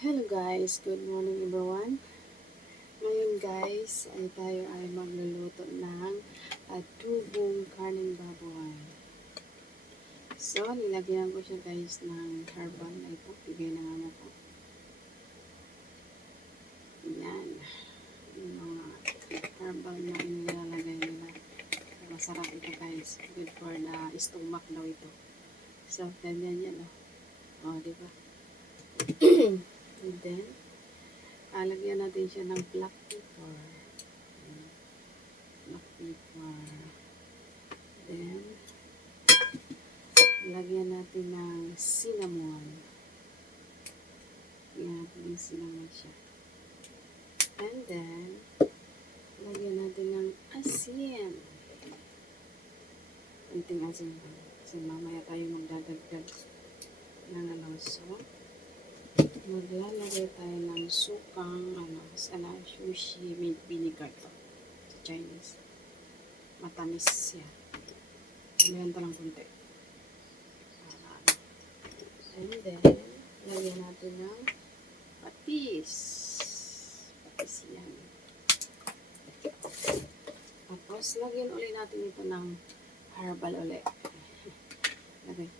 Hello guys, good morning everyone. Ngayon guys, tayo ay magluluto ng adobong karneng baboy. So, nilagyan ko siya guys ng herbal na ito. Bigay na nga ko. Yan. Yung mga herbal na inilalagay nila. Masarap ito guys. Good for the stomach daw ito. So, ganyan yan. Diba? And then, lagyan natin siya ng black pepper. Black pepper. Then, lagyan natin ng cinnamon. Lagyan natin ng cinnamon siya. And then, lagyan natin ng asin. Kunting asin pa. Kasi mamaya tayo magdadagdag ng so, maglalagay tayo ng sukang sushi vinegar to sa Chinese. Matamis siya. Lagyan ito lang kunti. And then, lagyan natin ng patis. Patis yan. Tapos, lagyan ulit natin ito ng herbal ulit. Lagay.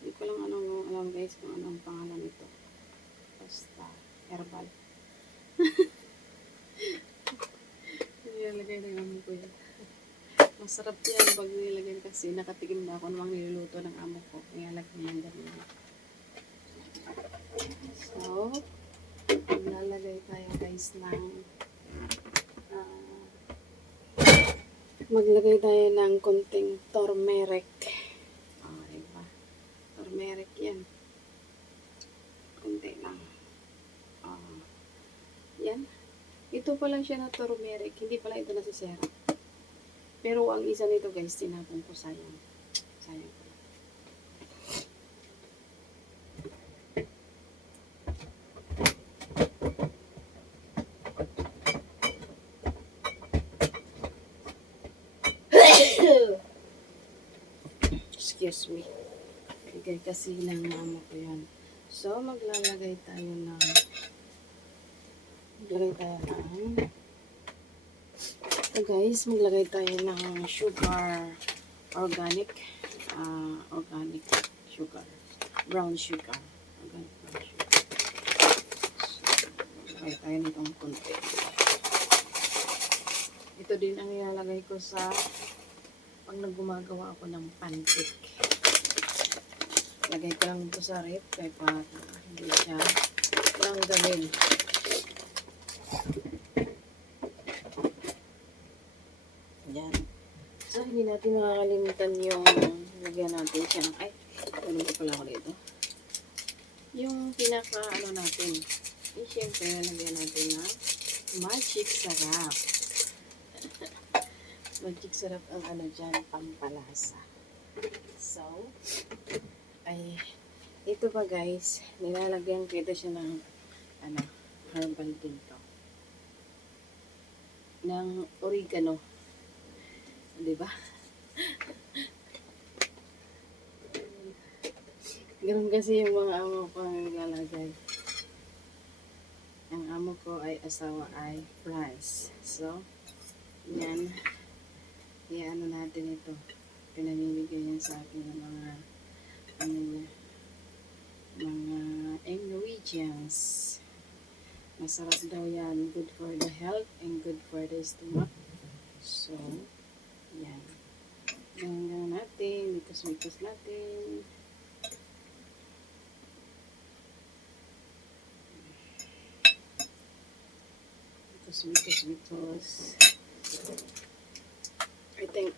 Hindi ko lang alam guys kung anong pangalan ito. Basta, herbal. Nilagay na yung ko yan. Masarap yan pag nilagyan kasi nakatikim na ako namang niluluto ng amo ko. Kaya lagyan ng ganun. So, maglalagay tayo guys ng maglagay tayo ng konting turmeric. Diba? Turmeric yan. Konti lang. Yan. Ito pa lang siya na turmeric. Hindi pala ito nasisera. Pero ang isa nito guys, tinapon ko, sayang. Sayang ko. Excuse me. Bigay kasi ng mama ko yan. So, maglalagay tayo ng ito guys, maglagay tayo ng sugar, organic sugar, brown sugar. Organic brown sugar. So, maglagay tayo nitong konti. Ito din ang ilalagay ko sa pag naggumagawa ako ng pancake. Lagay ko lang ito sa rep kaya para hindi siya langgamin. Yan. So, hindi natin makakalimutan yung lagyan natin siya ng, ganun ko pala ako dito. Yung pinaka, natin. Siyempre, lagyan natin ng magic sarap. Magic sarap ang dyan, pampalasa. So, ito pa guys, nilalagyan kita siya ng, herbal din to. Ng oregano. Diba? Ganun kasi yung mga amo ko ang nilalagay. Ang amo ko ay asawa ay France. So, yan. Iano natin ito. Pinamimigay niya sa akin ng mga mga ingredients. Masarap daw yan. Good for the health and good for the stomach. So, yan. Ganyan natin. Mikas-mikas natin. Mikas-mikas. I think.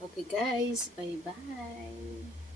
Okay guys. Bye-bye.